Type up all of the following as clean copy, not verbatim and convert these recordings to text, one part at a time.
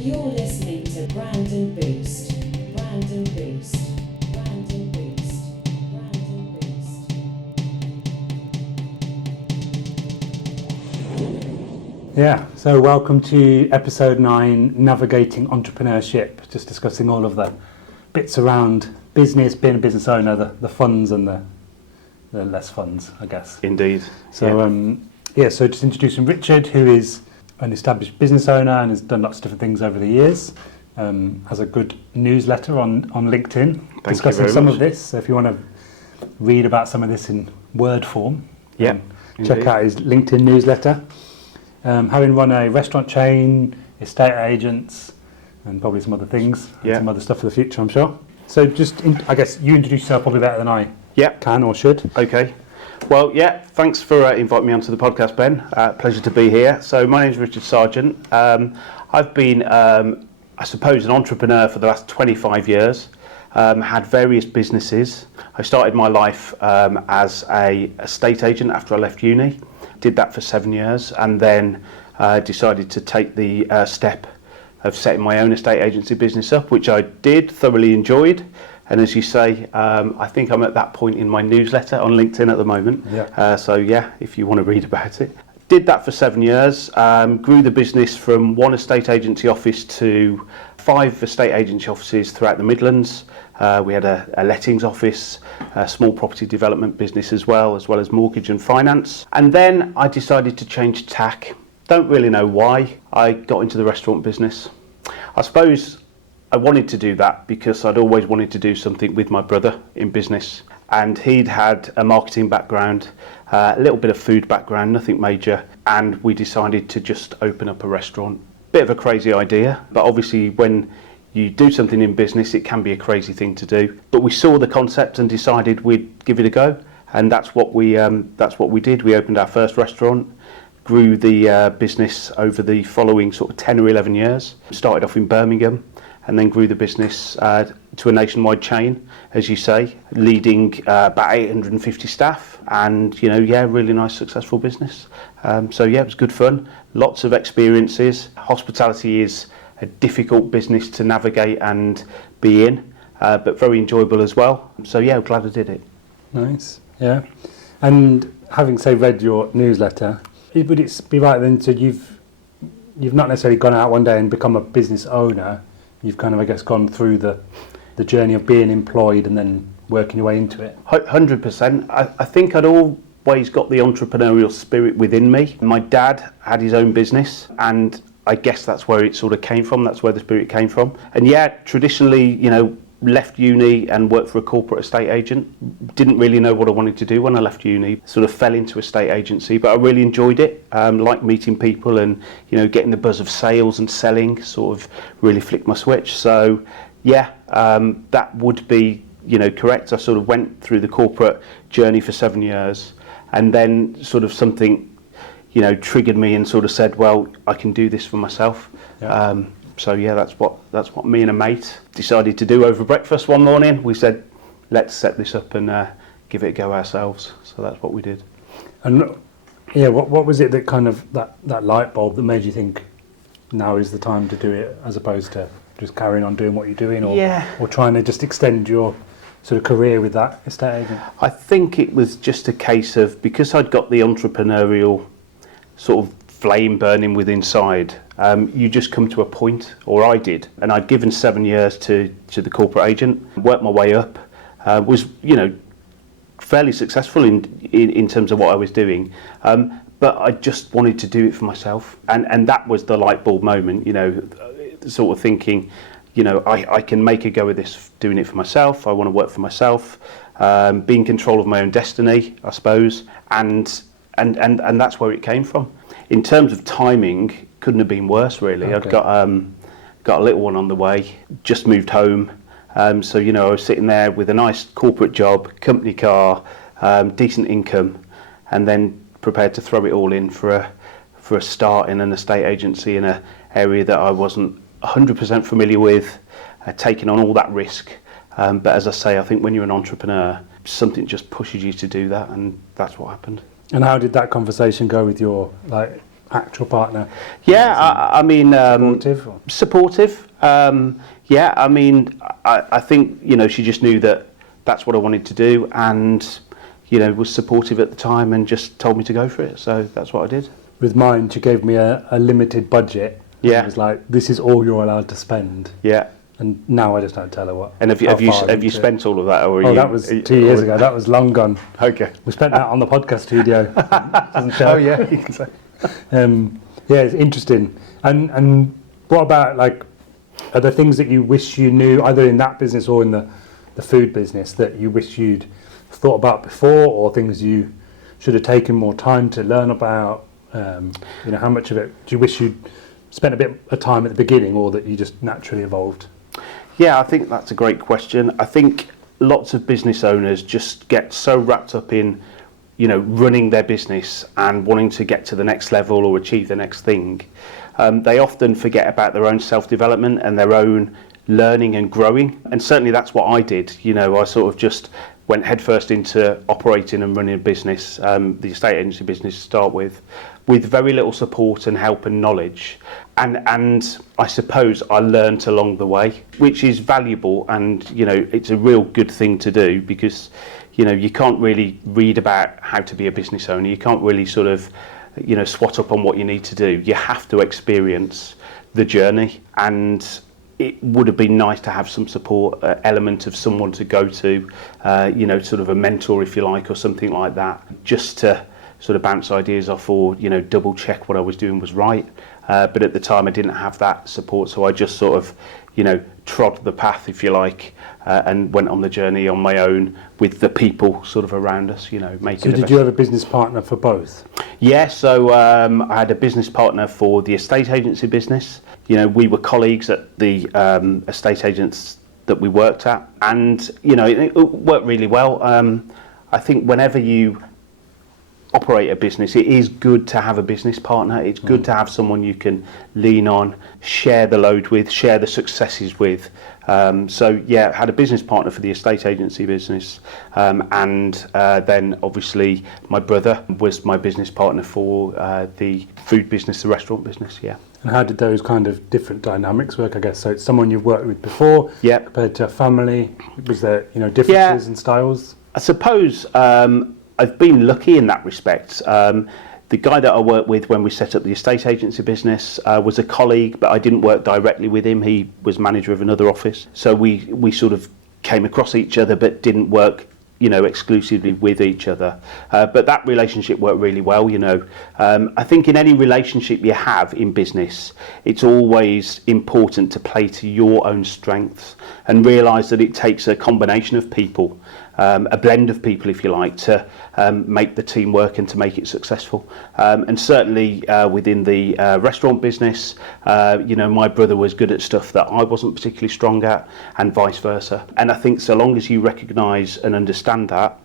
You're listening to Brandon Boost. Brandon Boost. Brandon Boost. Brandon Boost. Yeah, so welcome to episode 9, Navigating Entrepreneurship, just discussing all of the bits around business, being a business owner, the funds and the less funds, I guess. Indeed. So, so just introducing Richard, who is an established business owner and has done lots of different things over the years. Has a good newsletter on LinkedIn discussing some of this. So if you want to read about some of this in word form, check out his LinkedIn newsletter. Having run a restaurant chain, estate agents, and probably some other things, and some other stuff for the future, I'm sure. So I guess you introduce yourself probably better than I can or should. Okay. Well, thanks for inviting me onto the podcast, Ben. Pleasure to be here. So my name is Richard Sargeant. I've been, I suppose, an entrepreneur for the last 25 years. Had various businesses. I started my life as a estate agent after I left uni. Did that for 7 years and then decided to take the step of setting my own estate agency business up, which I did, thoroughly enjoyed. And as you say, I think I'm at that point in my newsletter on LinkedIn at the moment. If you want to read about it. Did that for 7 years, grew the business from one estate agency office to 5 estate agency offices throughout the Midlands. We had a lettings office, a small property development business as well as mortgage and finance. And then I decided to change tack. Don't really know why. I got into the restaurant business. I suppose I wanted to do that because I'd always wanted to do something with my brother in business. And he'd had a marketing background, a little bit of food background, nothing major. And we decided to just open up a restaurant. Bit of a crazy idea, but obviously when you do something in business, it can be a crazy thing to do. But we saw the concept and decided we'd give it a go. And that's what we did. We opened our first restaurant, grew the business over the following sort of 10 or 11 years. Started off in Birmingham and then grew the business to a nationwide chain, as you say, leading about 850 staff and, really nice, successful business. It was good fun, lots of experiences. Hospitality is a difficult business to navigate and be in, but very enjoyable as well. I'm glad I did it. Nice, yeah. And having, read your newsletter, would it be right then to you've not necessarily gone out one day and become a business owner, you've kind of, I guess, gone through the journey of being employed and then working your way into it? 100%. I think I'd always got the entrepreneurial spirit within me. My dad had his own business and I guess that's where it sort of came from. That's where the spirit came from. And traditionally, left uni and worked for a corporate estate agent. Didn't really know what I wanted to do when I left uni. Sort of fell into estate agency, but I really enjoyed it. Liked meeting people and, getting the buzz of sales and selling sort of really flicked my switch. So, that would be, correct. I sort of went through the corporate journey for 7 years and then sort of something triggered me and sort of said, well, I can do this for myself. Yeah. That's what me and a mate decided to do over breakfast one morning. We said, let's set this up and give it a go ourselves. So that's what we did. And what was it that kind of that light bulb that made you think now is the time to do it, as opposed to just carrying on doing what you're doing, or trying to just extend your sort of career with that estate agent? I think it was just a case of, because I'd got the entrepreneurial sort of flame burning within inside, you just come to a point, or I did, and I'd given 7 years to the corporate agent, worked my way up, was fairly successful in terms of what I was doing, but I just wanted to do it for myself, and that was the light bulb moment, sort of thinking, I can make a go of this, doing it for myself. I want to work for myself, be in control of my own destiny, I suppose, and that's where it came from. In terms of timing, couldn't have been worse, really. Okay. I've got a little one on the way, just moved home. I was sitting there with a nice corporate job, company car, decent income, and then prepared to throw it all in for a start in an estate agency in an area that I wasn't 100% familiar with, taking on all that risk. But as I say, I think when you're an entrepreneur, something just pushes you to do that, and that's what happened. And how did that conversation go with your actual partner? Yeah, I mean, Supportive? Or? supportive. Yeah, I mean, I think, you know, she just knew that that's what I wanted to do, and, you know, was supportive at the time and just told me to go for it. So that's what I did. With mine, she gave me a limited budget. Yeah. It was like, this is all you're allowed to spend. Yeah. And now I just don't tell her what. And have you spent all of that? Or Oh, that was 2 years ago. That was long gone. Okay. We spent that on the podcast studio. Doesn't show. Oh yeah, you can say. Yeah, it's interesting. And what about, like, are there things that you wish you knew either in that business or in the food business that you wish you'd thought about before, or things you should have taken more time to learn about? You know, how much of it do you wish you'd spent a bit of time at the beginning, or that you just naturally evolved? Yeah, I think that's a great question. I think lots of business owners just get so wrapped up in, you know, running their business and wanting to get to the next level or achieve the next thing. They often forget about their own self-development and their own learning and growing. And certainly that's what I did. You know, I sort of just went headfirst into operating and running a business, the estate agency business to start with very little support and help and knowledge. And I suppose I learnt along the way, which is valuable, and, you know, it's a real good thing to do, because, you know, you can't really read about how to be a business owner. You can't really sort of, you know, swat up on what you need to do. You have to experience the journey, and it would have been nice to have some support element of someone to go to, you know, sort of a mentor, if you like, or something like that, just to sort of bounce ideas off, or, you know, double check what I was doing was right. But at the time I didn't have that support, so I just sort of, you know, trod the path, if you like, and went on the journey on my own with the people sort of around us, you know, making. So did you have a business partner for both? Yeah, so I had a business partner for the estate agency business. You know, we were colleagues at the estate agents that we worked at, and, you know, it worked really well. I think whenever you operate a business, it is good to have a business partner. It's good to have someone you can lean on, share the load with, share the successes with. So yeah, had a business partner for the estate agency business, and then obviously my brother was my business partner for the food business, the restaurant business. Yeah. And how did those kind of different dynamics work, I guess? So it's someone you've worked with before, yeah, compared to a family. Was there, you know, differences in styles? I suppose I've been lucky in that respect. The guy that I worked with when we set up the estate agency business was a colleague, but I didn't work directly with him. He was manager of another office. So we sort of came across each other, but didn't work, you know, exclusively with each other. But that relationship worked really well, you know. I think in any relationship you have in business, it's always important to play to your own strengths and realise that it takes a combination of people, a blend of people, if you like, to make the team work and to make it successful. And certainly within the restaurant business, you know, my brother was good at stuff that I wasn't particularly strong at, and vice versa. And I think so long as you recognise and understand that,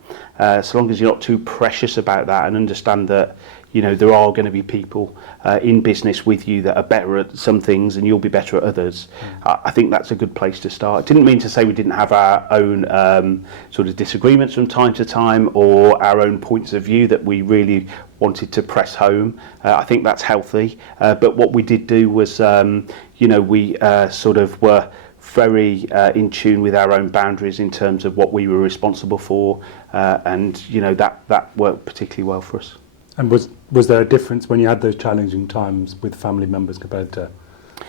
so long as you're not too precious about that, and understand that, you know, there are going to be people in business with you that are better at some things and you'll be better at others. I think that's a good place to start. It didn't mean to say we didn't have our own sort of disagreements from time to time, or our own points of view that we really wanted to press home. I think that's healthy. But what we did do was, you know, we sort of were very in tune with our own boundaries in terms of what we were responsible for, and, you know, that worked particularly well for us. And was there a difference when you had those challenging times with family members compared to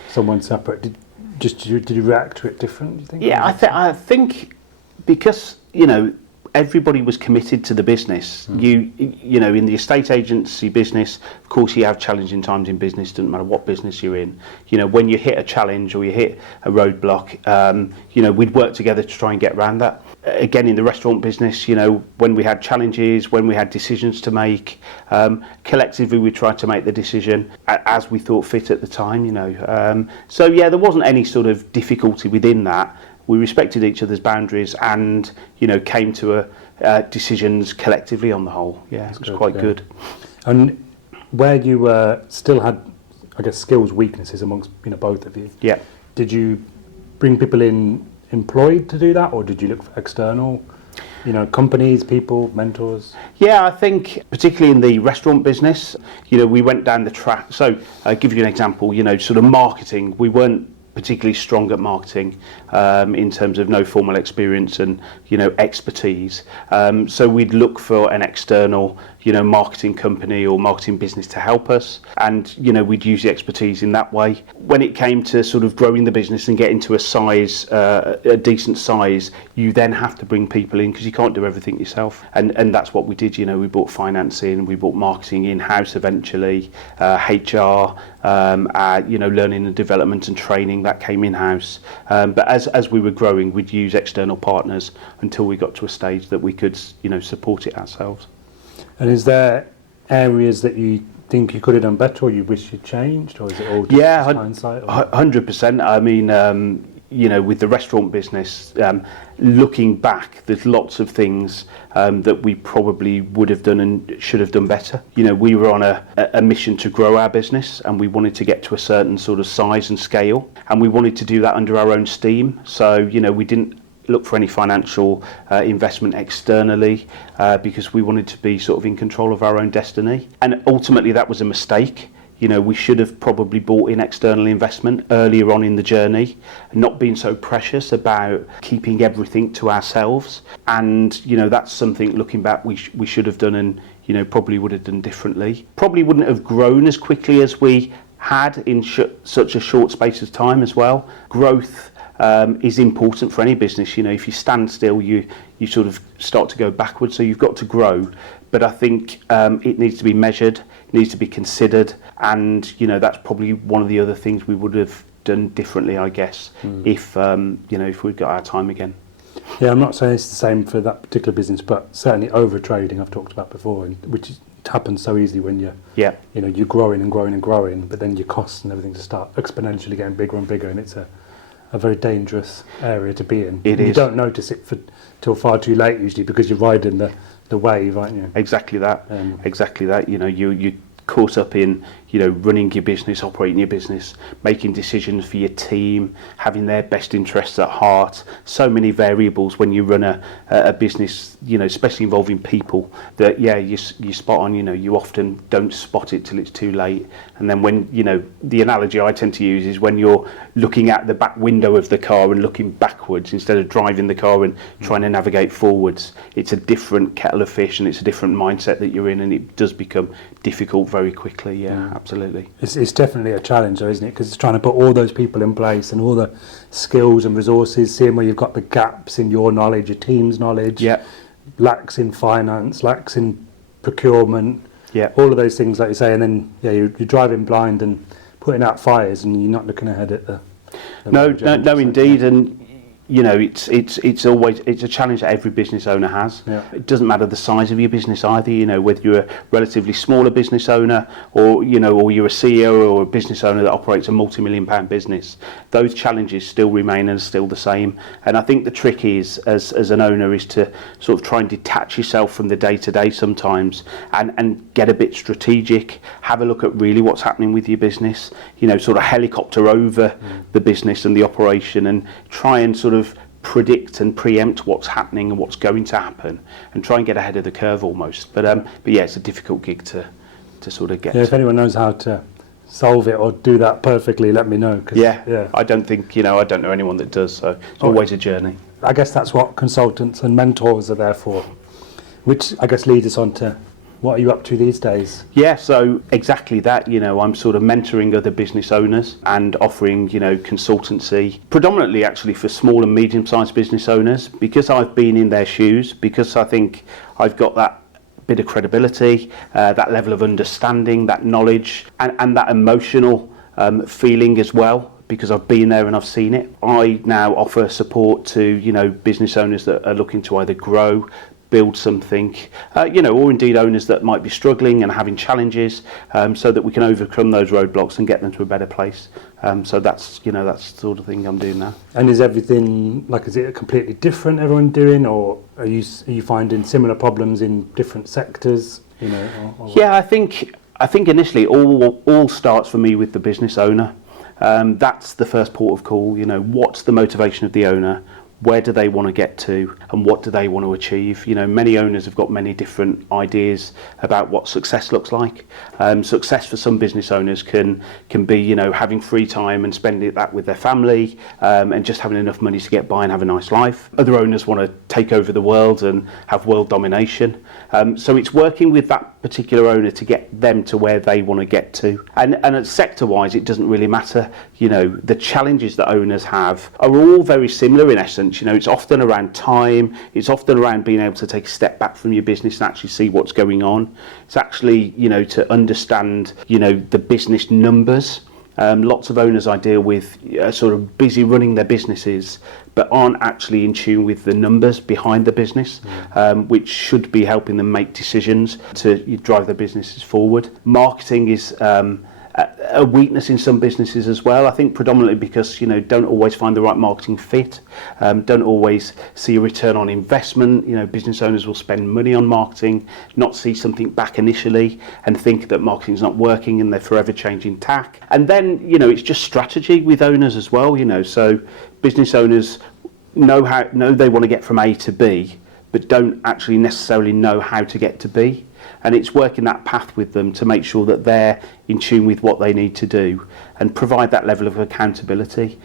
someone separate? Did you react to it different, do you think? Yeah, I think because, you know, everybody was committed to the business. You know, in the estate agency business, of course, you have challenging times in business. Doesn't matter what business you're in. You know, when you hit a challenge or you hit a roadblock, you know, we'd work together to try and get around that. Again, in the restaurant business, you know, when we had challenges, when we had decisions to make, collectively we tried to make the decision as we thought fit at the time. You know, so yeah, there wasn't any sort of difficulty within that. We respected each other's boundaries, and, you know, came to decisions collectively on the whole. Yeah, it was quite good. And where you still had, I guess, skills weaknesses amongst, you know, both of you. Yeah. Did you bring people in employed to do that, or did you look for external You know, companies, people, mentors? Yeah, I think particularly in the restaurant business, you know, we went down the track. So I'll give you an example, you know, sort of marketing. We weren't particularly strong at marketing in terms of no formal experience and, you know, expertise. So we'd look for an external, you know, marketing company or marketing business to help us, and, you know, we'd use the expertise in that way. When it came to sort of growing the business and getting to a size, a decent size, you then have to bring people in because you can't do everything yourself, and that's what we did. You know, we brought finance in, we brought marketing in-house eventually, HR, you know, learning and development and training, that came in-house. But as we were growing, we'd use external partners until we got to a stage that we could, you know, support it ourselves. And is there areas that you think you could have done better, or you wish you'd changed, or is it all just hindsight? 100%. I mean, you know, with the restaurant business, looking back, there's lots of things that we probably would have done and should have done better. You know, we were on a mission to grow our business, and we wanted to get to a certain sort of size and scale, and we wanted to do that under our own steam. So, you know, we didn't look for any financial investment externally because we wanted to be sort of in control of our own destiny. And ultimately that was a mistake. You know, we should have probably brought in external investment earlier on in the journey, not being so precious about keeping everything to ourselves. And, you know, that's something, looking back, we should have done, and, you know, probably would have done differently. Probably wouldn't have grown as quickly as we had in such a short space of time as well. Growth is important for any business. You know, if you stand still, you sort of start to go backwards. So you've got to grow, but I think it needs to be measured, it needs to be considered, and, you know, that's probably one of the other things we would have done differently, I guess, if you know, if we'd got our time again. Yeah, I'm not saying it's the same for that particular business, but certainly over trading I've talked about before, which happens so easily when you're you know, you're growing and growing and growing, but then your costs and everything just start exponentially getting bigger and bigger, and it's a very dangerous area to be in. You don't notice it till far too late usually, because you're riding the wave, aren't you? Exactly that. Exactly that. You know, you're caught up in, you know, running your business, operating your business, making decisions for your team, having their best interests at heart. So many variables when you run a business, you know, especially involving people, that, yeah, you spot on. You know, you often don't spot it till it's too late. And then when, you know, the analogy I tend to use is when you're looking at the back window of the car and looking backwards instead of driving the car and trying to navigate forwards. It's a different kettle of fish, and it's a different mindset that you're in, and it does become difficult very quickly. Yeah, absolutely. It's definitely a challenge though, isn't it? Because it's trying to put all those people in place and all the skills and resources, seeing where you've got the gaps in your knowledge, your team's knowledge, lacks in finance, lacks in procurement, all of those things, like you say, and then you're driving blind and putting out fires, and you're not looking ahead at the no, indeed. And, you know, it's always a challenge that every business owner has. It doesn't matter the size of your business either. You know, whether you're a relatively smaller business owner, or, you know, or you're a CEO or a business owner that operates a multi-million-pound business, those challenges still remain and are still the same. And I think the trick is, as an owner, is to sort of try and detach yourself from the day-to-day sometimes, and get a bit strategic. Have a look at really what's happening with your business. You know, sort of helicopter over the business and the operation, and try and sort of predict and preempt what's happening and what's going to happen, and try and get ahead of the curve almost. But yeah, it's a difficult gig to sort of get to. If anyone knows how to solve it or do that perfectly, let me know. I don't think, you know, I don't know anyone that does, so it's always a journey. I guess that's what consultants and mentors are there for, which I guess leads us on to, what are you up to these days? Yeah, so exactly that. You know, I'm sort of mentoring other business owners and offering, you know, consultancy, predominantly actually for small and medium-sized business owners, because I've been in their shoes, because I think I've got that bit of credibility, that level of understanding, that knowledge, and that emotional feeling as well, because I've been there and I've seen it. I now offer support to, you know, business owners that are looking to either grow, build something, you know, or indeed owners that might be struggling and having challenges, so that we can overcome those roadblocks and get them to a better place. So that's, you know, that's the sort of thing I'm doing now. And is everything, like, is it completely different everyone doing, or are you finding similar problems in different sectors? You know, yeah, I think initially all starts for me with the business owner. That's the first port of call. You know, what's the motivation of the owner? where do they want to get to, and what do they want to achieve. Many owners have got many different ideas about what success looks like. Success for some business owners can be having free time and spending that with their family, and just having enough money to get by and have a nice life. Other owners want to take over the world and have world domination. So it's working with that particular owner to get them to where they want to get to. And sector wise, it doesn't really matter. The challenges that owners have are all very similar in essence. It's often around time, it's often around being able to take a step back from your business and actually see what's going on. It's actually, to understand, the business numbers. Lots of owners I deal with are sort of busy running their businesses, but aren't actually in tune with the numbers behind the business, which should be helping them make decisions to drive their businesses forward. Marketing is a weakness in some businesses as well. I think predominantly because don't always find the right marketing fit, don't always see a return on investment. Business owners will spend money on marketing, not see something back initially, and think that marketing's not working, and they're forever changing tack. And then it's just strategy with owners as well. So business owners know they want to get from A to B, but don't actually necessarily know how to get to B. And it's working that path with them to make sure that they're in tune with what they need to do and provide that level of accountability.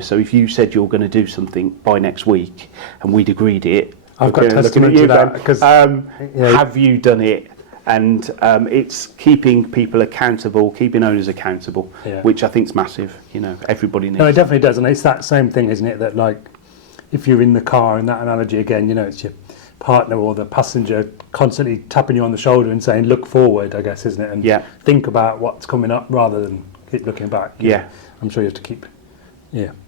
So if you said you're going to do something by next week and we'd agreed it, I've got testament to that, because have you done it? And it's keeping people accountable, keeping owners accountable, which I think is massive. Everybody needs. No, it definitely does, and it's that same thing, isn't it? That like, if you're in the car, in that analogy again, it's your partner or the passenger constantly tapping you on the shoulder and saying, look forward, I guess, isn't it? And think about what's coming up rather than keep looking back. I'm sure you have to keep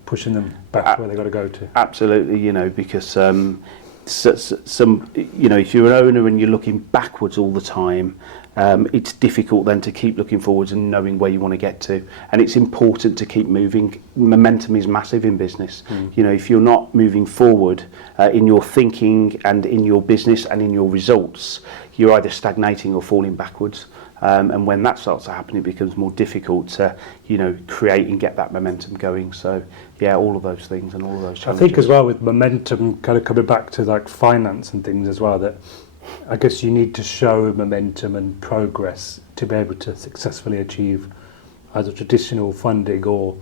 pushing them back to where they've got to go to. Absolutely, because some if you're an owner and you're looking backwards all the time, it's difficult then to keep looking forwards and knowing where you want to get to. And it's important to keep moving. Momentum is massive in business. If you're not moving forward in your thinking and in your business and in your results, you're either stagnating or falling backwards. And when that starts to happen, it becomes more difficult to, create and get that momentum going. So, all of those things and all of those challenges. I think as well with momentum, kind of coming back to like finance and things as well, that I guess you need to show momentum and progress to be able to successfully achieve either traditional funding or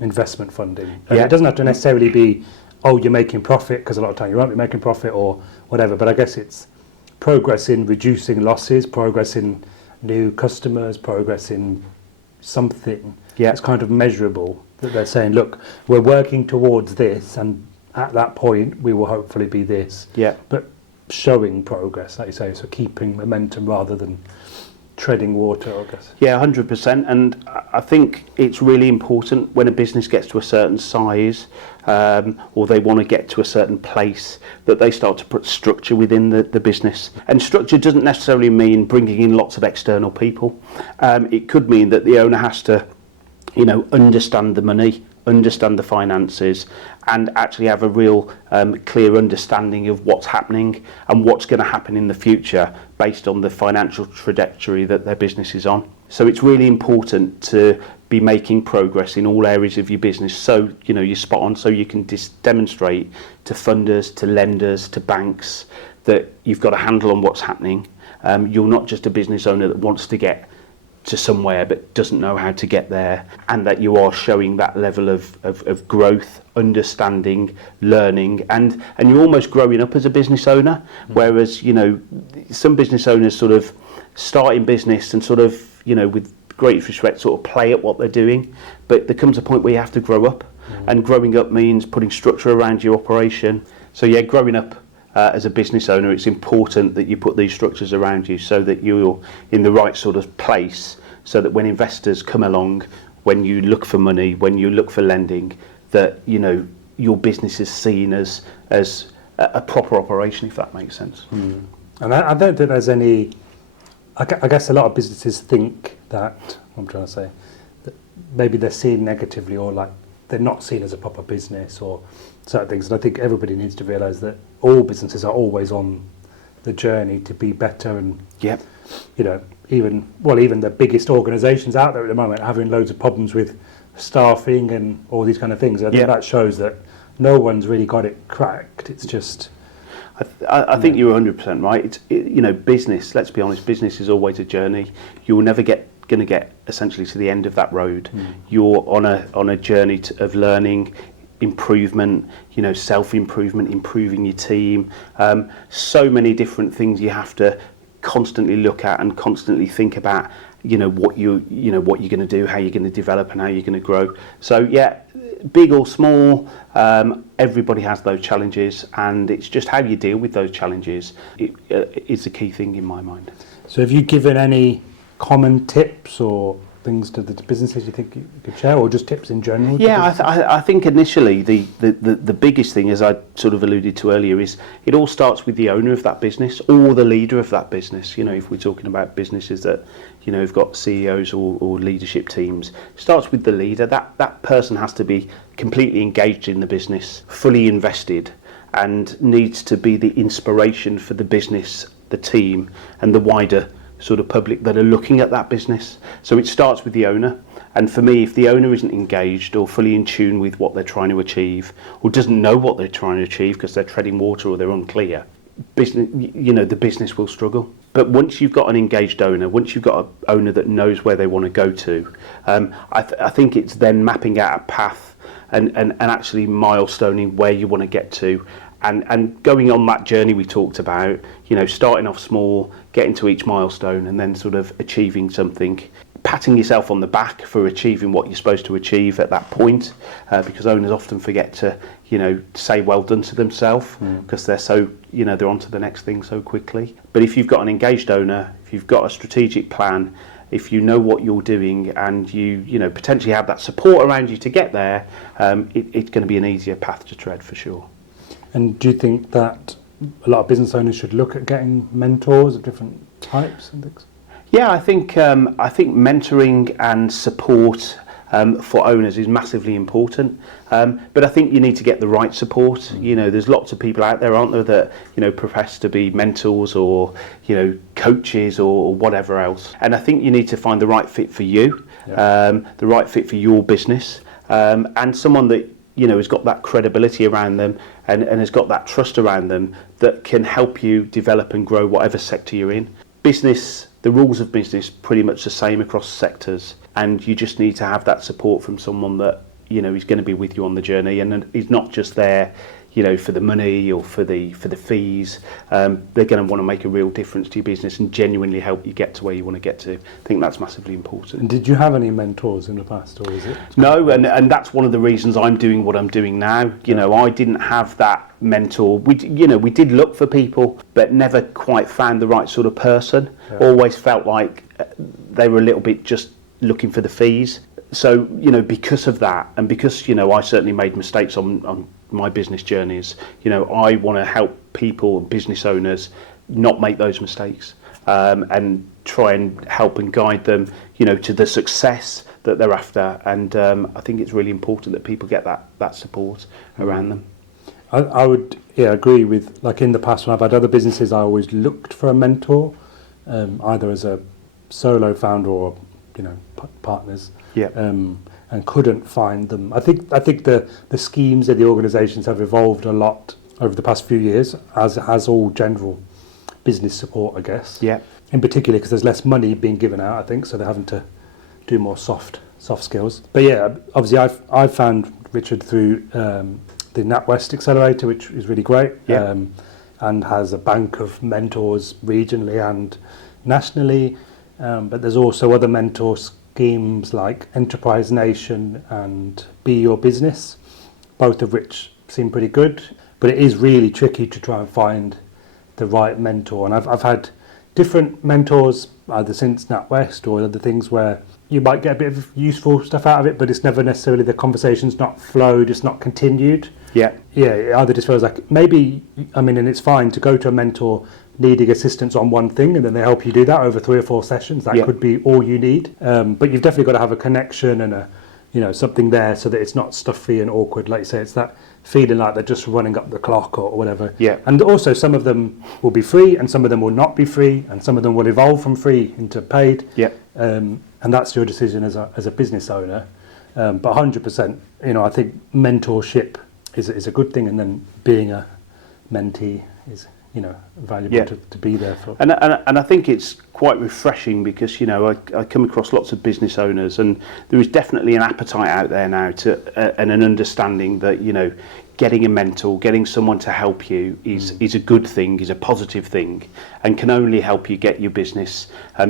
investment funding. And it doesn't have to necessarily be, you're making profit, because a lot of time you won't be making profit or whatever, but I guess it's progress in reducing losses, progress in new customers, progress in something that's kind of measurable, that they're saying, look, we're working towards this, and at that point we will hopefully be this. But showing progress, like you say, so keeping momentum rather than treading water, I guess. 100%. And I think it's really important when a business gets to a certain size, or they want to get to a certain place, that they start to put structure within the business. And structure doesn't necessarily mean bringing in lots of external people. It could mean that the owner has to, understand the money, understand the finances, and actually have a real clear understanding of what's happening and what's going to happen in the future based on the financial trajectory that their business is on. So it's really important to be making progress in all areas of your business, so you're spot on, so you can demonstrate to funders, to lenders, to banks that you've got a handle on what's happening. You're not just a business owner that wants to get to somewhere but doesn't know how to get there, and that you are showing that level of growth, understanding, learning, and you're almost growing up as a business owner. Whereas some business owners sort of start in business and sort of with great respect sort of play at what they're doing, but there comes a point where you have to grow up, and growing up means putting structure around your operation. So growing up as a business owner, it's important that you put these structures around you so that you're in the right sort of place, so that when investors come along, when you look for money, when you look for lending, that your business is seen as a proper operation, if that makes sense. And I don't think there's any, I guess a lot of businesses think that, I'm trying to say, that maybe they're seen negatively, or like they're not seen as a proper business or certain things. And I think everybody needs to realise that all businesses are always on the journey to be better, and even the biggest organisations out there at the moment are having loads of problems with staffing and all these kind of things. I think that shows that no one's really got it cracked. It's just... I think you're 100% right. Business, let's be honest, business is always a journey. You're never going to get essentially to the end of that road. You're on a journey of learning, improvement, self-improvement, improving your team. So many different things you have to constantly look at and constantly think about, what you're going to do, how you're going to develop and how you're going to grow. So yeah, big or small, everybody has those challenges, and it's just how you deal with those challenges is the key thing in my mind. So have you given any common tips or things to the businesses you think you could share, or just tips in general? Yeah, I think initially the biggest thing, as I sort of alluded to earlier, is it all starts with the owner of that business or the leader of that business. If we're talking about businesses that have got CEOs or leadership teams, it starts with the leader. That person has to be completely engaged in the business, fully invested, and needs to be the inspiration for the business, the team, and the wider sort of public that are looking at that business. So it starts with the owner, and for me, if the owner isn't engaged or fully in tune with what they're trying to achieve, or doesn't know what they're trying to achieve because they're treading water or they're unclear, the business will struggle. But once you've got an engaged owner, once you've got an owner that knows where they want to go to, I think it's then mapping out a path and actually milestoning where you want to get to, and going on that journey we talked about, starting off small, getting to each milestone, and then sort of achieving something, patting yourself on the back for achieving what you're supposed to achieve at that point, because owners often forget to say well done to themselves because they're so they're on to the next thing so quickly. But if you've got an engaged owner, if you've got a strategic plan, if you know what you're doing, and you potentially have that support around you to get there, it's going to be an easier path to tread for sure. And do you think that a lot of business owners should look at getting mentors of different types and things? Yeah, I think mentoring and support for owners is massively important. But I think you need to get the right support. There's lots of people out there, aren't there, that profess to be mentors or coaches or whatever else. And I think you need to find the right fit for you, the right fit for your business, and someone that has got that credibility around them and has got that trust around them that can help you develop and grow whatever sector you're in. Business, the rules of business, pretty much the same across sectors, and you just need to have that support from someone that is going to be with you on the journey, and he's not just there for the money or for the fees. They're going to want to make a real difference to your business and genuinely help you get to where you want to get to. I think that's massively important. And did you have any mentors in the past, or is it? No, and that's one of the reasons I'm doing what I'm doing now. I didn't have that mentor. We did look for people, but never quite found the right sort of person. Always felt like they were a little bit just looking for the fees. So because of that, and because I certainly made mistakes on my business journeys, I want to help people and business owners not make those mistakes, and try and help and guide them to the success that they're after. And I think it's really important that people get that support around them. I would agree with, like, in the past when I've had other businesses, I always looked for a mentor, either as a solo founder or partners. And couldn't find them. I think the schemes of the organisations have evolved a lot over the past few years, as has all general business support, I guess. Yeah. In particular, because there's less money being given out, I think, so they're having to do more soft skills. But yeah, obviously I've found Richard through the NatWest Accelerator, which is really great, and has a bank of mentors regionally and nationally. But there's also other mentors schemes like Enterprise Nation and Be Your Business, both of which seem pretty good, but it is really tricky to try and find the right mentor. And I've had different mentors either since NatWest or other things where you might get a bit of useful stuff out of it, but it's never necessarily, the conversation's not flowed, it's not continued. It either just feels like maybe, and it's fine to go to a mentor needing assistance on one thing and then they help you do that over 3 or 4 sessions. That could be all you need, but you've definitely got to have a connection and a something there so that it's not stuffy and awkward. Like you say, it's that feeling like they're just running up the clock or whatever. And also some of them will be free and some of them will not be free, and some of them will evolve from free into paid. And that's your decision as a business owner. But 100%, I think mentorship is a good thing, and then being a mentee is, you know, valuable to be there for. And I think it's quite refreshing because, you know, I come across lots of business owners, and there is definitely an appetite out there now and an understanding that, you know, getting a mentor, getting someone to help you is a good thing, is a positive thing, and can only help you get your business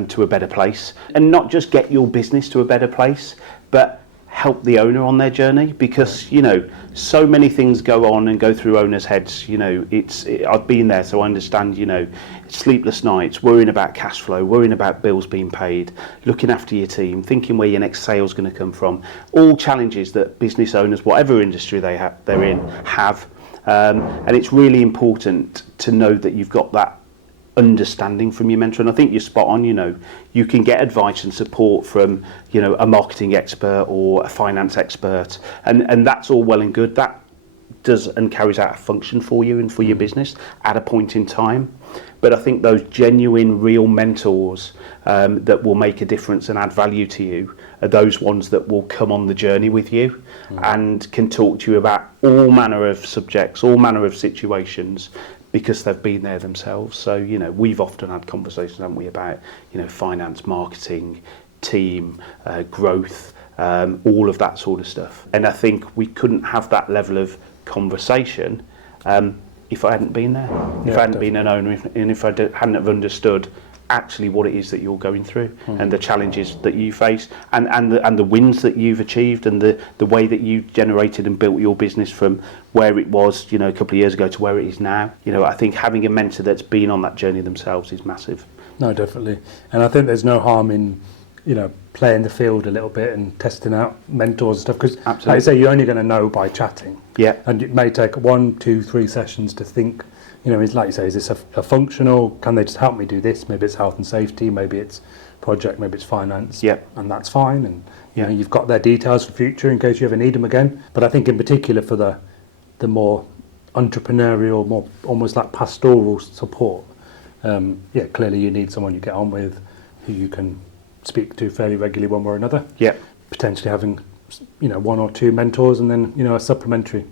to a better place. And not just get your business to a better place, but help the owner on their journey, because you know, so many things go on and go through owners' heads. You know, I've been there, so I understand. You know, sleepless nights, worrying about cash flow, worrying about bills being paid, looking after your team, thinking where your next sale's going to come from. All challenges that business owners, whatever industry they're in, have, and it's really important to know that you've got that understanding from your mentor. And I think you're spot on. You know, you can get advice and support from, you know, a marketing expert or a finance expert, and that's all well and good. That does and carries out a function for you and for your business at a point in time. But I think those genuine, real mentors that will make a difference and add value to you are those ones that will come on the journey with you and can talk to you about all manner of subjects, all manner of situations, because they've been there themselves. So, you know, we've often had conversations, haven't we, about, you know, finance, marketing, team, growth, all of that sort of stuff. And I think we couldn't have that level of conversation if I hadn't been there, if I hadn't been an owner, and if I hadn't have understood actually what it is that you're going through and the challenges that you face and the wins that you've achieved and the way that you generated and built your business from where it was, you know, a couple of years ago to where it is now. You know, I think having a mentor that's been on that journey themselves is massive. No, definitely. And I think there's no harm in, you know, playing the field a little bit and testing out mentors and stuff, because like I say, you're only going to know by chatting. Yeah. And it may take 1, 2, 3 sessions to think, you know, like you say, is this a functional, can they just help me do this? Maybe it's health and safety, maybe it's project, maybe it's finance. Yep. And that's fine. And you know, you've got their details for future in case you ever need them again. But I think in particular for the more entrepreneurial, more almost like pastoral support, clearly you need someone you get on with, who you can speak to fairly regularly one way or another. Yeah. Potentially having, you know, 1 or 2 mentors, and then, you know, a supplementary.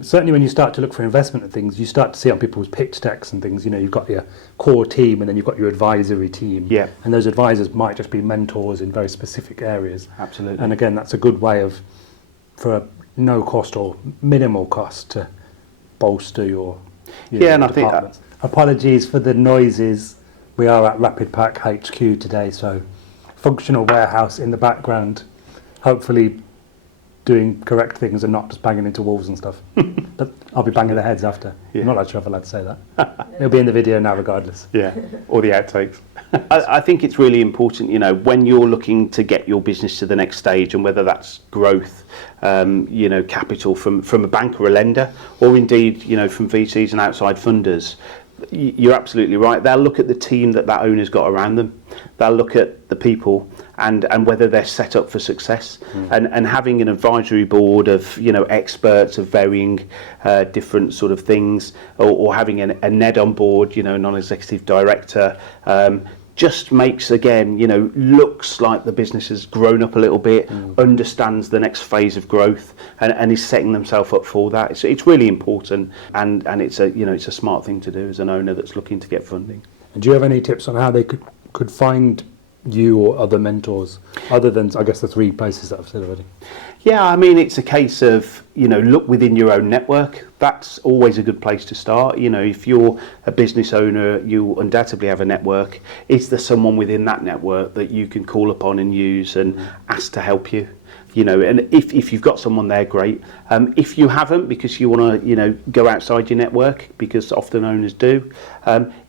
Certainly when you start to look for investment and things, you start to see on people's pitch decks and things, you know, you've got your core team and then you've got your advisory team. Yeah. And those advisors might just be mentors in very specific areas. Absolutely. And again, that's a good way for a no cost or minimal cost to bolster your and I think departments. Apologies for the noises. We are at Rapid Pack HQ today, so functional warehouse in the background, hopefully doing correct things and not just banging into walls and stuff. But I'll be banging their heads after. Yeah. I'm not sure if I'm allowed to say that. It'll be in the video now regardless. Yeah, or the outtakes. I think it's really important, you know, when you're looking to get your business to the next stage, and whether that's growth, you know, capital from a bank or a lender, or indeed, you know, from VCs and outside funders, you're absolutely right. They'll look at the team that owner's got around them. They'll look at the people and whether they're set up for success. And having an advisory board of, you know, experts of varying different sort of things, or having a NED on board, you know, non-executive director, just makes, again, you know, looks like the business has grown up a little bit, understands the next phase of growth, and is setting themselves up for that. It's really important, and it's a, you know, it's a smart thing to do as an owner that's looking to get funding. And do you have any tips on how they could find you or other mentors, other than, I guess, the 3 places that I've said already? Yeah, I mean, it's a case of, you know, look within your own network. That's always a good place to start. You know, if you're a business owner, you undoubtedly have a network. Is there someone within that network that you can call upon and use and ask to help you? You know, and if you've got someone there, great. If you haven't, because you want to, you know, go outside your network, because often owners do,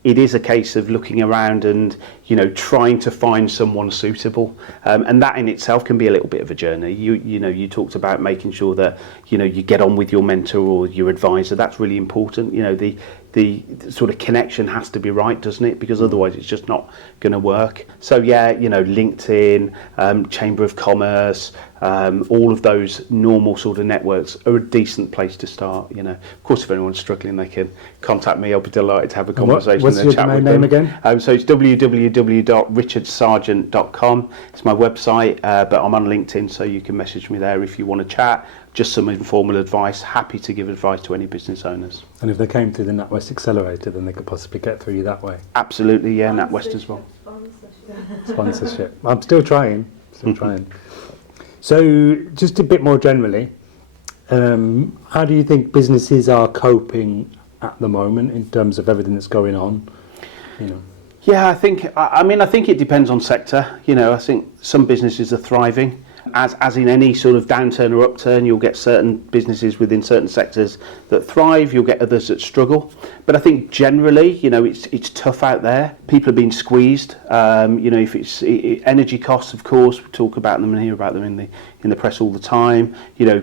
it is a case of looking around and, you know, trying to find someone suitable. And that in itself can be a little bit of a journey. You know, you talked about making sure that, you know, you get on with your mentor or your advisor. That's really important. You know, the sort of connection has to be right, doesn't it? Because otherwise it's just not going to work. So yeah, LinkedIn, Chamber of Commerce, all of those normal sort of networks are a decent place to start. Of course, if anyone's struggling, they can contact me. I'll be delighted to have a conversation. What's your chat domain with name them. again? So it's www.richardsargeant.com. It's my website, but I'm on LinkedIn, so you can message me there if you want to chat. Just some informal advice. Happy to give advice to any business owners. And if they came through the NatWest Accelerator, then they could possibly get through you that way. Absolutely, yeah, NatWest as well. Sponsorship. I'm still trying. So just a bit more generally, how do you think businesses are coping at the moment in terms of everything that's going on? Yeah, I think it depends on sector. I think some businesses are thriving. As in any sort of downturn or upturn, you'll get certain businesses within certain sectors that thrive, you'll get others that struggle. But I think generally, it's tough out there. People are being squeezed. If it's energy costs, of course, we talk about them and hear about them in the press all the time.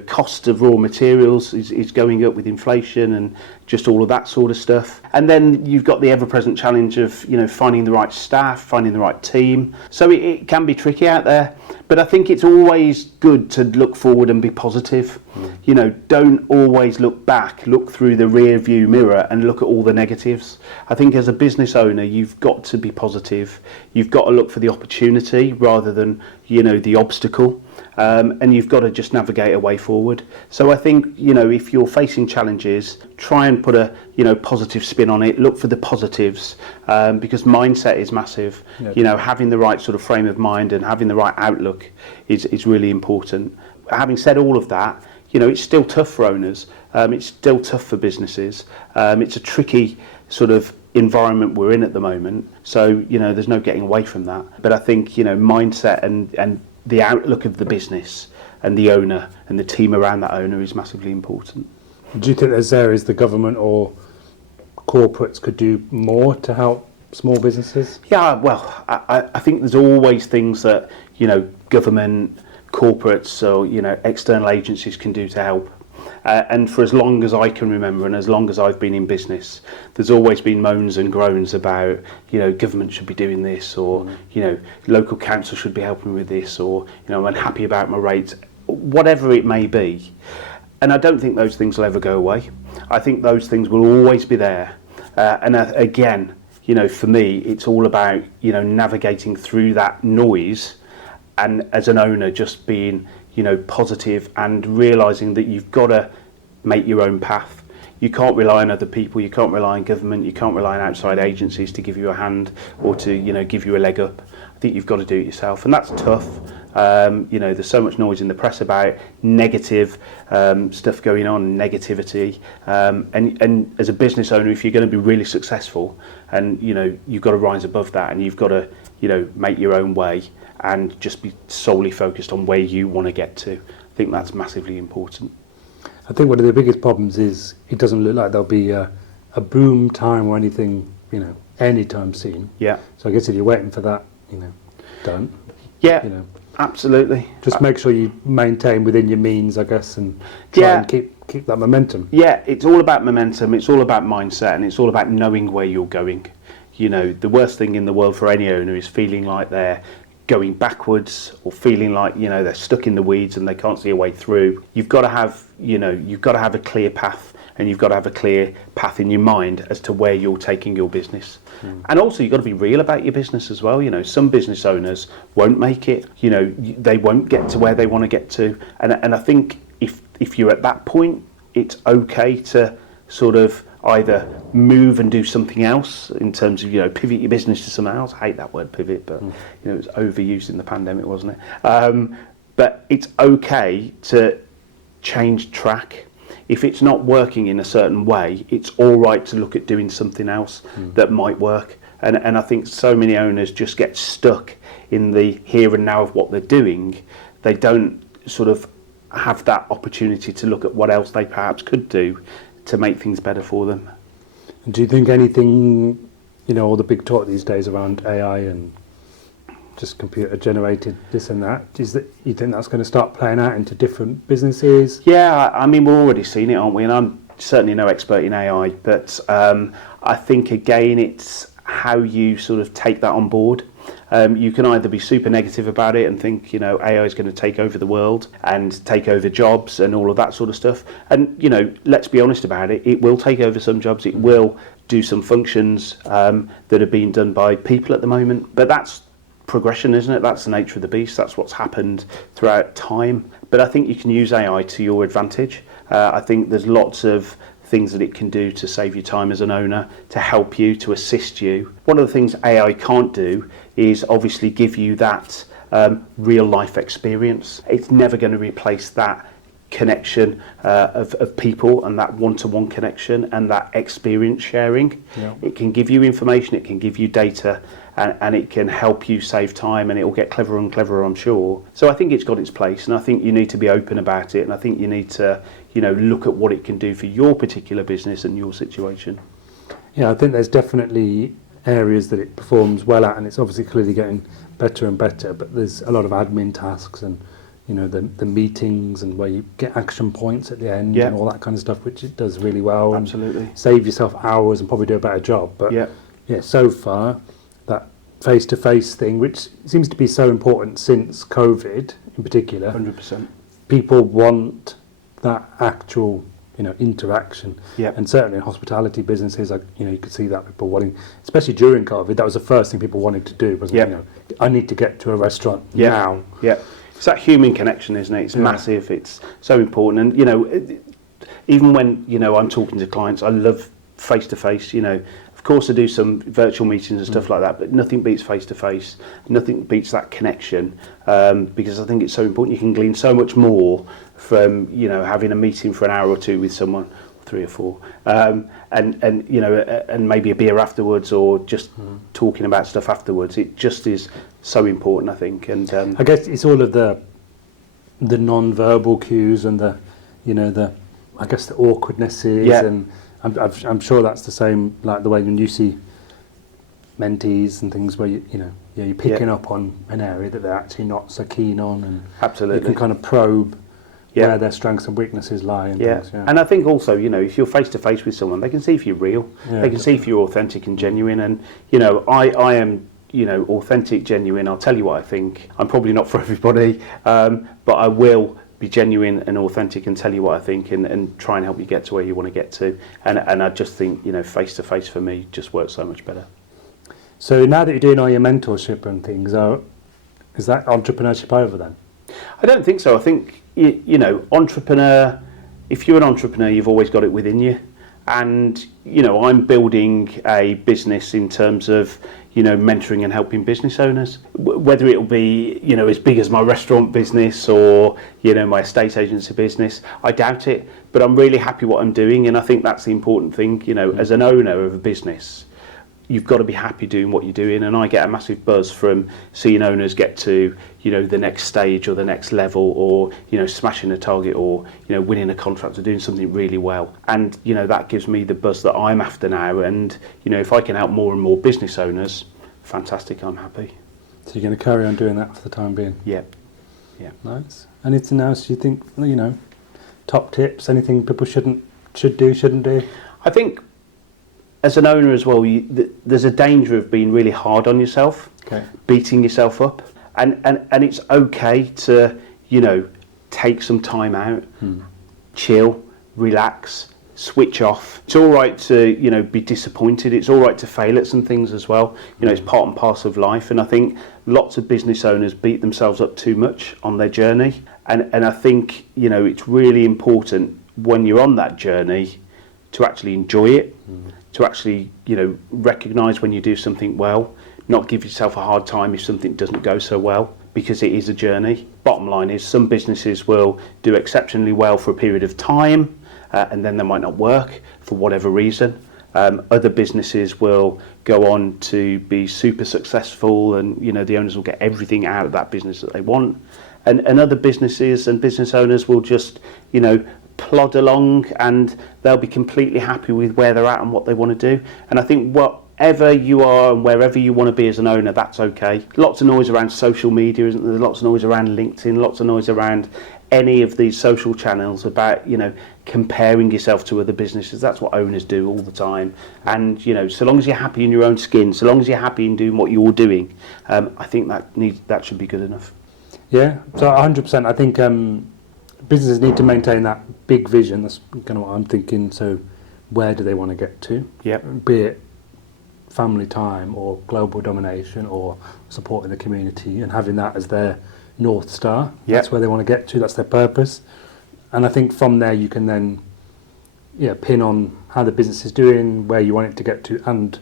Cost of raw materials is going up with inflation and just all of that sort of stuff. And then you've got the ever-present challenge of, finding the right staff, finding the right team. So it can be tricky out there. But I think it's always good to look forward and be positive. Don't always look back, look through the rear view mirror and look at all the negatives. I think as a business owner, you've got to be positive. You've got to look for the opportunity rather than, the obstacle. And you've got to just navigate a way forward. So I think, if you're facing challenges, try and put a, positive spin on it. Look for the positives, because mindset is massive. Yeah. Having the right sort of frame of mind and having the right outlook is really important. Having said all of that, it's still tough for owners. It's still tough for businesses. It's a tricky sort of environment we're in at the moment. So, there's no getting away from that. But I think, mindset and the outlook of the business and the owner and the team around that owner is massively important. Do you think there's areas the government or corporates could do more to help small businesses? Yeah, well, I think there's always things that, government, corporates or, external agencies can do to help. And for as long as I can remember and as long as I've been in business, there's always been moans and groans about, government should be doing this or, local council should be helping with this or, I'm unhappy about my rates, whatever it may be. And I don't think those things will ever go away. I think those things will always be there. Again, for me, it's all about, navigating through that noise and as an owner just being positive and realising that you've got to make your own path. You can't rely on other people, you can't rely on government, you can't rely on outside agencies to give you a hand or to give you a leg up. I think you've got to do it yourself, and that's tough. There's so much noise in the press about negative stuff going on, negativity, and as a business owner, if you're going to be really successful, and you've got to rise above that, and you've got to make your own way and just be solely focused on where you want to get to. I think that's massively important. I think one of the biggest problems is it doesn't look like there'll be a boom time or anything, anytime soon. Yeah. So I guess if you're waiting for that, don't. Yeah, absolutely. Just make sure you maintain within your means, I guess, and try and keep that momentum. Yeah, it's all about momentum, it's all about mindset, and it's all about knowing where you're going. The worst thing in the world for any owner is feeling like they're going backwards or feeling like they're stuck in the weeds and they can't see a way through. You've got to have a clear path, and you've got to have a clear path in your mind as to where you're taking your business. And also you've got to be real about your business as well. Some business owners won't make it, they won't get to where they want to get to, and I think if you're at that point, it's okay to sort of either move and do something else in terms of pivot your business to something else. I hate that word pivot, but it was overused in the pandemic, wasn't it? But it's okay to change track. If it's not working in a certain way, it's all right to look at doing something else that might work. And I think so many owners just get stuck in the here and now of what they're doing. They don't sort of have that opportunity to look at what else they perhaps could do to make things better for them. Do you think anything, all the big talk these days around AI and just computer generated this and that, is that you think that's going to start playing out into different businesses? Yeah, I mean, we're already seeing it, aren't we? And I'm certainly no expert in AI, but I think again it's how you sort of take that on board. You can either be super negative about it and think, AI is going to take over the world and take over jobs and all of that sort of stuff. And, let's be honest about it, it will take over some jobs. It will do some functions that are being done by people at the moment. But that's progression, isn't it? That's the nature of the beast. That's what's happened throughout time. But I think you can use AI to your advantage. I think there's lots of things that it can do to save you time as an owner, to help you, to assist you. One of the things AI can't do is obviously give you that real life experience. It's never going to replace that connection of people and that one-to-one connection and that experience sharing. Yeah. It can give you information, it can give you data, and it can help you save time, and it will get cleverer and cleverer, I'm sure. So I think it's got its place, and I think you need to be open about it, and I think you need to look at what it can do for your particular business and your situation. Yeah, I think there's definitely areas that it performs well at, and it's obviously clearly getting better and better, but there's a lot of admin tasks and the meetings and where you get action points at the end and all that kind of stuff, which it does really well. Absolutely. Save yourself hours and probably do a better job. But so far, that face-to-face thing, which seems to be so important since COVID in particular, 100%. People want that actual interaction. And certainly in hospitality businesses, you could see that people wanting, especially during COVID, that was the first thing people wanted to do, wasn't it? I need to get to a restaurant now. It's that human connection, isn't it? It's massive. It's so important. And even when I'm talking to clients, I love face to face. Of course I do some virtual meetings and stuff like that, but nothing beats face to face. Nothing beats that connection, because I think it's so important. You can glean so much more from having a meeting for an hour or two with someone, 3 or 4, and maybe a beer afterwards, or just talking about stuff afterwards. It just is so important, I think. And I guess it's all of the non-verbal cues and the awkwardnesses, and I'm sure that's the same, like the way when you see mentees and things where you're picking up on an area that they're actually not so keen on, and absolutely you can kind of probe where their strengths and weaknesses lie and things. And I think also, if you're face to face with someone, they can see if you're real. They can see if you're authentic and genuine. And I am authentic, genuine. I'll tell you what I think. I'm probably not for everybody, but I will be genuine and authentic and tell you what I think, and try and help you get to where you want to get to. And I just think face to face for me just works so much better. So now that you're doing all your mentorship and things, is that entrepreneurship over then? I don't think so. I think entrepreneur. If you're an entrepreneur, you've always got it within you. And I'm building a business in terms of mentoring and helping business owners. Whether it'll be as big as my restaurant business or my estate agency business, I doubt it. But I'm really happy what I'm doing, and I think that's the important thing. As an owner of a business, you've got to be happy doing what you're doing, and I get a massive buzz from seeing owners get to the next stage or the next level, or smashing a target, or winning a contract or doing something really well. And that gives me the buzz that I'm after now. And if I can help more and more business owners, fantastic, I'm happy. So you're going to carry on doing that for the time being? Yeah. Nice. Anything else you think, top tips, anything people shouldn't do? I think as an owner as well, there's a danger of being really hard on yourself, beating yourself up, and it's okay to take some time out, chill, relax, switch off. It's all right to be disappointed. It's all right to fail at some things as well. It's part and parcel of life. And I think lots of business owners beat themselves up too much on their journey. And I think it's really important when you're on that journey to actually enjoy it, to actually recognise when you do something well, not give yourself a hard time if something doesn't go so well, because it is a journey. Bottom line is, some businesses will do exceptionally well for a period of time, and then they might not work for whatever reason. Other businesses will go on to be super successful, and the owners will get everything out of that business that they want. And other businesses and business owners will just plod along, and they'll be completely happy with where they're at and what they want to do. And I think whatever you are and wherever you want to be as an owner, that's okay. Lots of noise around social media, isn't there? Lots of noise around LinkedIn, lots of noise around any of these social channels about, you know, comparing yourself to other businesses. That's what owners do all the time. And, you know, so long as you're happy in your own skin, so long as you're happy in doing what you're doing, I think that should be good enough. Yeah, so 100%. I think businesses need to maintain that big vision. That's kind of what I'm thinking. So where do they want to get to? Yeah. Be it family time or global domination or supporting the community, and having that as their North Star. Yep. That's where they want to get to, that's their purpose. And I think from there you can then pin on how the business is doing, where you want it to get to, and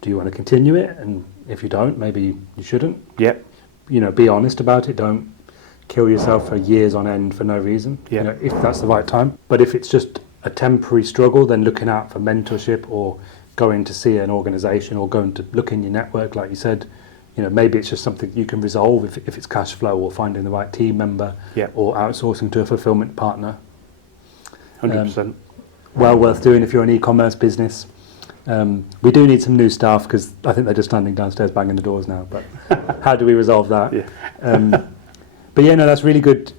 do you want to continue it? And if you don't, maybe you shouldn't. Yep. You know, be honest about it. Don't kill yourself for years on end for no reason. Yep. You know, if that's the right time. But if it's just a temporary struggle, then looking out for mentorship or going to see an organisation or going to look in your network, like you said. You know, maybe it's just something you can resolve if it's cash flow, or finding the right team member, or outsourcing to a fulfilment partner. 100%. Well worth doing if you're an e-commerce business. We do need some new staff, because I think they're just standing downstairs banging the doors now. But how do we resolve that? Yeah. But yeah, no, that's really good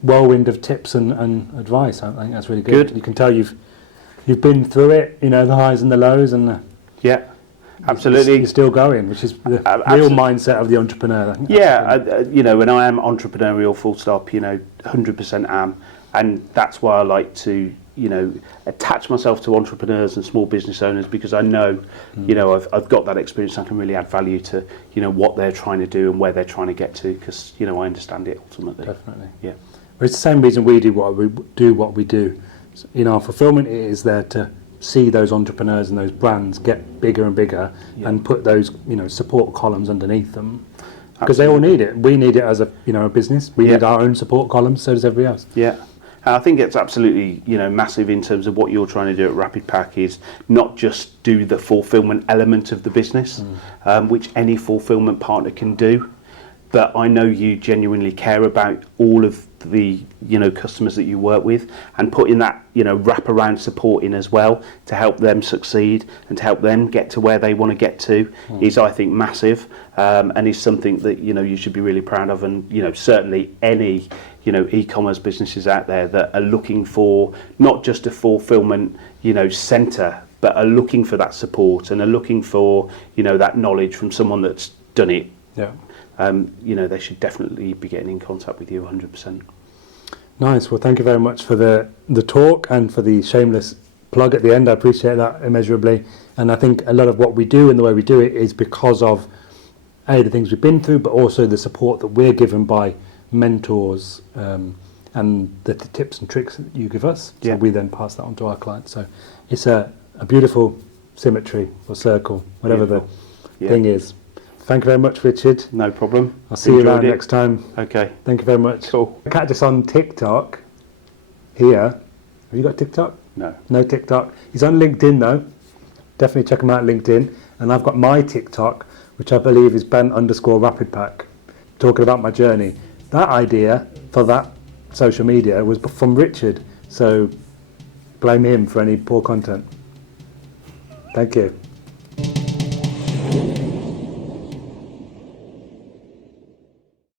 whirlwind of tips and advice. I think that's really good. You can tell you've been through it. You know, the highs and the lows, and yeah. Absolutely. You're still going, which is the real mindset of the entrepreneur. You know, when I am entrepreneurial, full stop, you know, 100% am. And that's why I like to, you know, attach myself to entrepreneurs and small business owners, because I know, you know, I've got that experience. I can really add value to, you know, what they're trying to do and where they're trying to get to, because, you know, I understand it ultimately. Definitely. Yeah. Well, it's the same reason we do what we do. In our fulfilment, it is there to see those entrepreneurs and those brands get bigger and bigger, and put those, you know, support columns underneath them, because they all need it. We need it as a business. We need our own support columns. So does everybody else. Yeah. And I think it's absolutely, you know, massive in terms of what you're trying to do at Rapid Pack, is not just do the fulfilment element of the business, which any fulfilment partner can do, but I know you genuinely care about all of the, you know, customers that you work with, and putting that, you know, wraparound support in as well to help them succeed and to help them get to where they want to get to is, I think, massive, and is something that, you know, you should be really proud of. And, you know, certainly any, you know, e-commerce businesses out there that are looking for not just a fulfilment, you know, centre, but are looking for that support and are looking for, you know, that knowledge from someone that's done it. Yeah. You know, they should definitely be getting in contact with you 100%. Nice. Well, thank you very much for the talk and for the shameless plug at the end. I appreciate that immeasurably. And I think a lot of what we do and the way we do it is because of the things we've been through, but also the support that we're given by mentors, and the tips and tricks that you give us. So we then pass that on to our clients. So it's a beautiful symmetry or circle, whatever the thing is. Thank you very much, Richard. No problem. I'll see you around next time. Okay. Thank you very much. Cool. Catch us on TikTok here. Have you got TikTok? No. No TikTok. He's on LinkedIn though. Definitely check him out on LinkedIn. And I've got my TikTok, which I believe is Ben_RapidPack, talking about my journey. That idea for that social media was from Richard. So blame him for any poor content. Thank you.